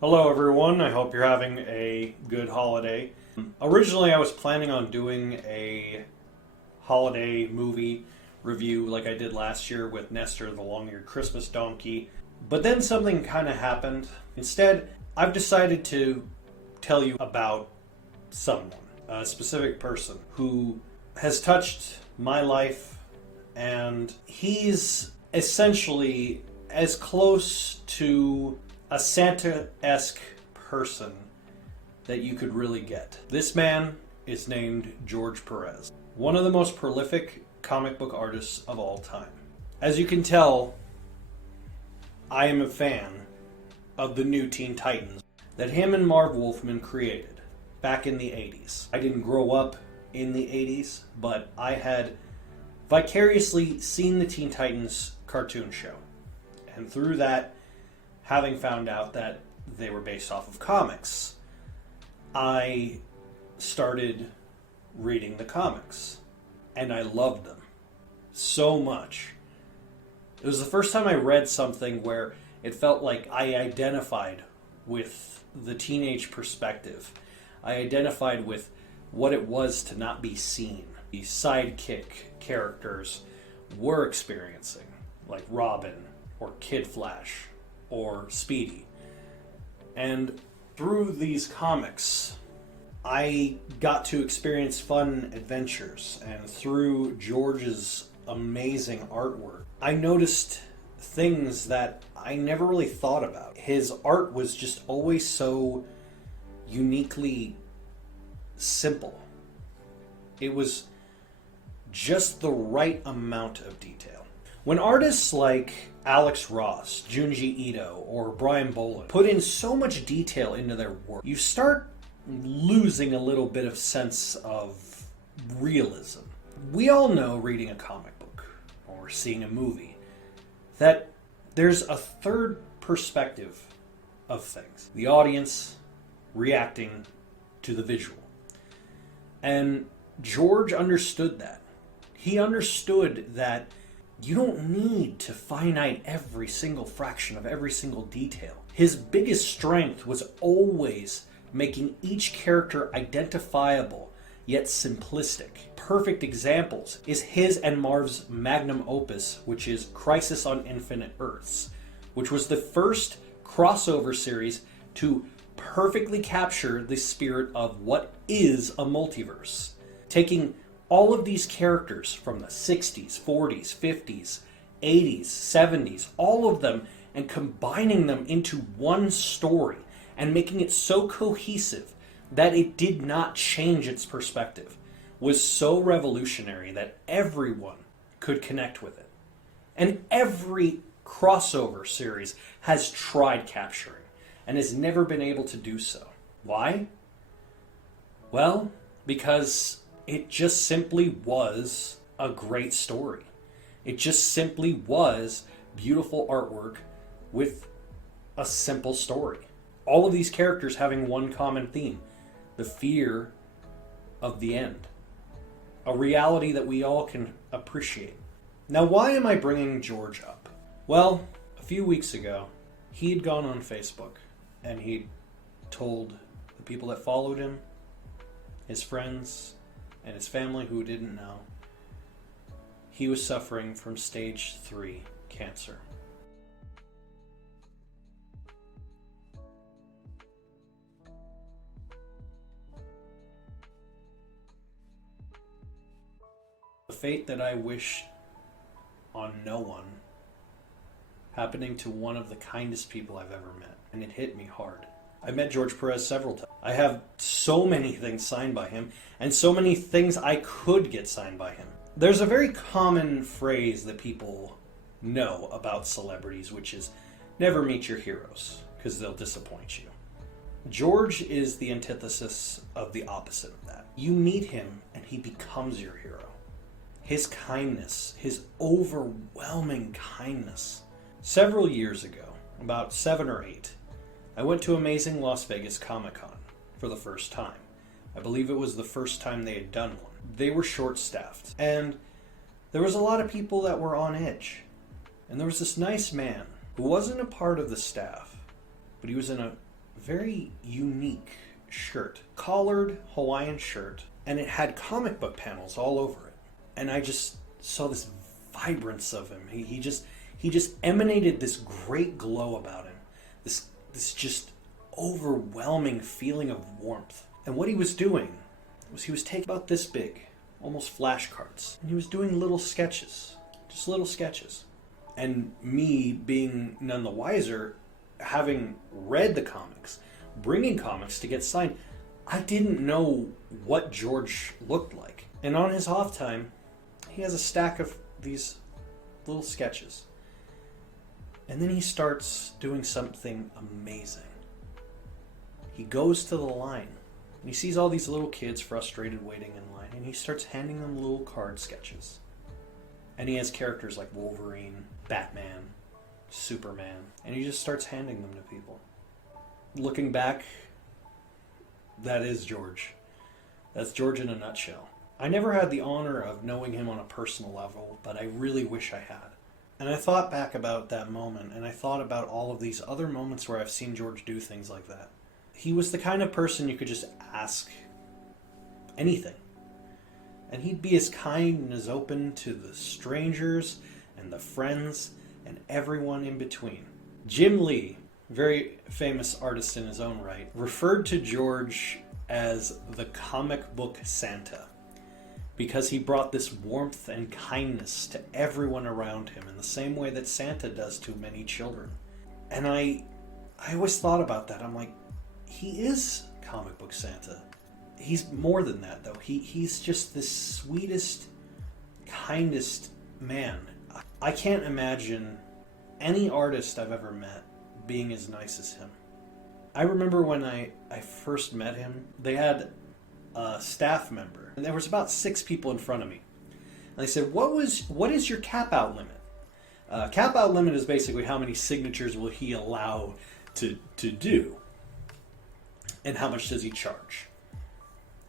Hello everyone, I hope you're having a good holiday. Originally I was planning on doing a holiday movie review like I did last year with Nestor the Long-Eared Christmas Donkey, but then something kind of happened. Instead, I've decided to tell you about someone, a specific person who has touched my life, and he's essentially as close to a Santa-esque person that you could really get. This man is named George Perez, one of the most prolific comic book artists of all time. As you can tell, I am a fan of the new Teen Titans that him and Marv Wolfman created back in the 80s. I didn't grow up in the 80s, but I had vicariously seen the Teen Titans cartoon show. And through that, having found out that they were based off of comics, I started reading the comics. And I loved them so much. It was the first time I read something where it felt like I identified with the teenage perspective. I identified with what it was to not be seen. The sidekick characters were experiencing, like Robin or Kid Flash or Speedy. And through these comics, I got to experience fun adventures, and through George's amazing artwork, I noticed things that I never really thought about. His art was just always so uniquely simple. It was just the right amount of detail. When artists like Alex Ross, Junji Ito, or Brian Bolland put in so much detail into their work, you start losing a little bit of sense of realism. We all know, reading a comic book or seeing a movie, that there's a third perspective of things. The audience reacting to the visual. And George understood that. He understood that you don't need to finite every single fraction of every single detail. His biggest strength was always making each character identifiable, yet simplistic. Perfect examples is his and Marv's magnum opus, which is Crisis on Infinite Earths, which was the first crossover series to perfectly capture the spirit of what is a multiverse. Taking all of these characters from the 60s, 40s, 50s, 80s, 70s, all of them, and combining them into one story and making it so cohesive that it did not change its perspective, was so revolutionary that everyone could connect with it. And every crossover series has tried capturing and has never been able to do so. Why? Well, because it just simply was a great story. It just simply was beautiful artwork with a simple story. All of these characters having one common theme: the fear of the end. A reality that we all can appreciate. Now, why am I bringing George up? Well, a few weeks ago, he had gone on Facebook and he told the people that followed him, his friends, and his family who didn't know, he was suffering from stage 3 cancer. The fate that I wish on no one, happening to one of the kindest people I've ever met, and it hit me hard. I met George Perez several times. I have so many things signed by him, and so many things I could get signed by him. There's a very common phrase that people know about celebrities, which is never meet your heroes, because they'll disappoint you. George is the antithesis of the opposite of that. You meet him, and he becomes your hero. His kindness, his overwhelming kindness. Several years ago, about 7 or 8, I went to Amazing Las Vegas Comic-Con for the first time. I believe it was the first time they had done one. They were short-staffed, and there was a lot of people that were on edge. And there was this nice man who wasn't a part of the staff, but he was in a very unique shirt, collared Hawaiian shirt, and it had comic book panels all over it. And I just saw this vibrance of him. He just emanated this great glow about him. This just overwhelming feeling of warmth. And what he was doing was he was taking about this big, almost flashcards, and he was doing little sketches, just little sketches. And me, being none the wiser, having read the comics, bringing comics to get signed, I didn't know what George looked like. And on his off time, he has a stack of these little sketches. And then he starts doing something amazing. He goes to the line, and he sees all these little kids frustrated waiting in line, and he starts handing them little card sketches. And he has characters like Wolverine, Batman, Superman, and he just starts handing them to people. Looking back, that is George. That's George in a nutshell. I never had the honor of knowing him on a personal level, but I really wish I had. And I thought back about that moment, and I thought about all of these other moments where I've seen George do things like that. He was the kind of person you could just ask anything. And he'd be as kind and as open to the strangers and the friends and everyone in between. Jim Lee, very famous artist in his own right, referred to George as the comic book Santa, because he brought this warmth and kindness to everyone around him in the same way that Santa does to many children. And I always thought about that. I'm like, he is comic book Santa. He's more than that, though. He's just the sweetest, kindest man. I can't imagine any artist I've ever met being as nice as him. I remember when I first met him, they had a staff member, and there was about 6 people in front of me. And they said, what is your cap out limit? Cap out limit is basically how many signatures will he allow to do, and how much does he charge?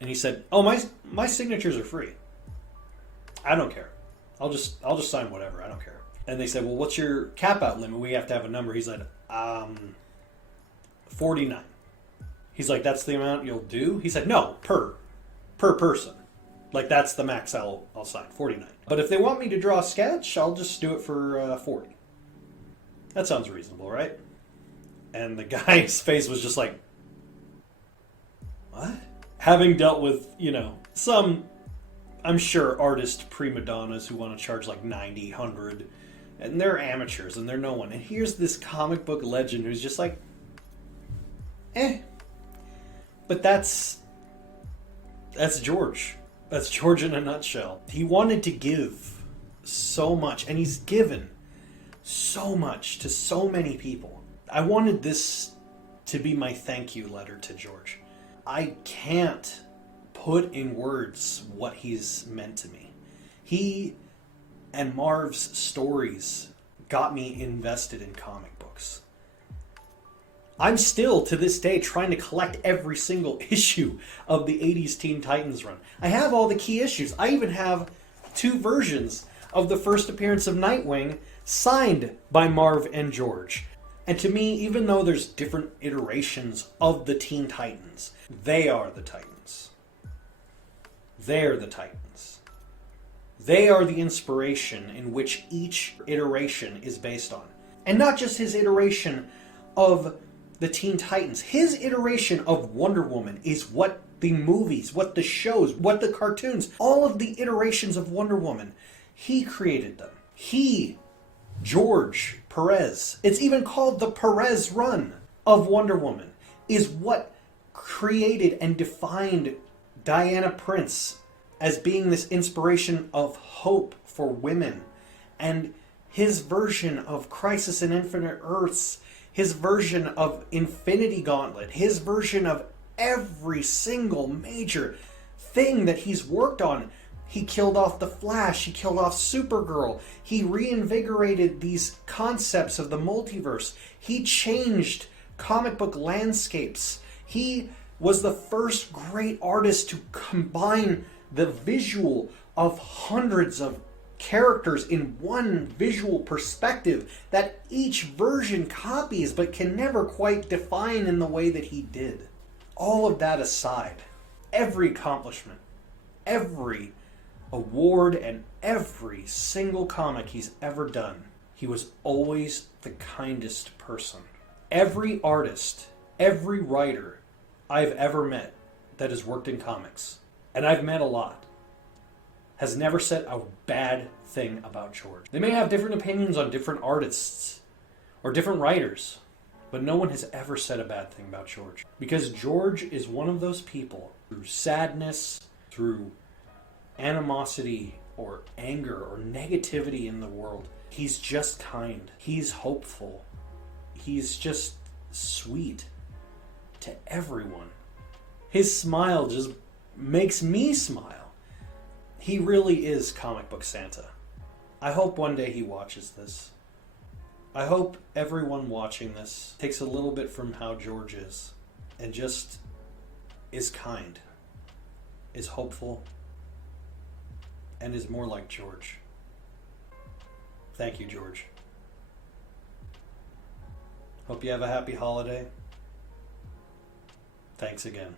And he said, "Oh, my signatures are free. I don't care. I'll just sign whatever. I don't care." And they said, "Well, what's your cap out limit? We have to have a number." He said, 49. He's like, "That's the amount you'll do?" He said, "No, per person. Like, that's the max I'll sign, 49. But if they want me to draw a sketch, I'll just do it for 40. That sounds reasonable, right?" And the guy's face was just like, "What?" Having dealt with, some, I'm sure, artist prima donnas who want to charge like 90, 100, and they're amateurs and they're no one. And here's this comic book legend who's just like, But that's George. That's George in a nutshell. He wanted to give so much, and he's given so much to so many people. I wanted this to be my thank you letter to George. I can't put in words what he's meant to me. He and Marv's stories got me invested in comic books. I'm still, to this day, trying to collect every single issue of the 80s Teen Titans run. I have all the key issues. I even have 2 versions of the first appearance of Nightwing signed by Marv and George. And to me, even though there's different iterations of the Teen Titans, they are the Titans. They're the Titans. They are the inspiration in which each iteration is based on. And not just his iteration of the Teen Titans. His iteration of Wonder Woman is what the movies, what the shows, what the cartoons, all of the iterations of Wonder Woman, he created them. He, George Perez, it's even called the Perez run of Wonder Woman, is what created and defined Diana Prince as being this inspiration of hope for women. And his version of Crisis in Infinite Earths, his version of Infinity Gauntlet, his version of every single major thing that he's worked on. He killed off the Flash, he killed off Supergirl, he reinvigorated these concepts of the multiverse, he changed comic book landscapes, he was the first great artist to combine the visual of hundreds of characters in one visual perspective that each version copies but can never quite define in the way that he did. All of that aside, every accomplishment, every award, and every single comic he's ever done, he was always the kindest person. Every artist, every writer I've ever met that has worked in comics, and I've met a lot, has never said a bad thing about George. They may have different opinions on different artists or different writers, but no one has ever said a bad thing about George. Because George is one of those people, through sadness, through animosity or anger or negativity in the world, he's just kind. He's hopeful. He's just sweet to everyone. His smile just makes me smile. He really is comic book Santa. I hope one day he watches this. I hope everyone watching this takes a little bit from how George is and just is kind, is hopeful, and is more like George. Thank you, George. Hope you have a happy holiday. Thanks again.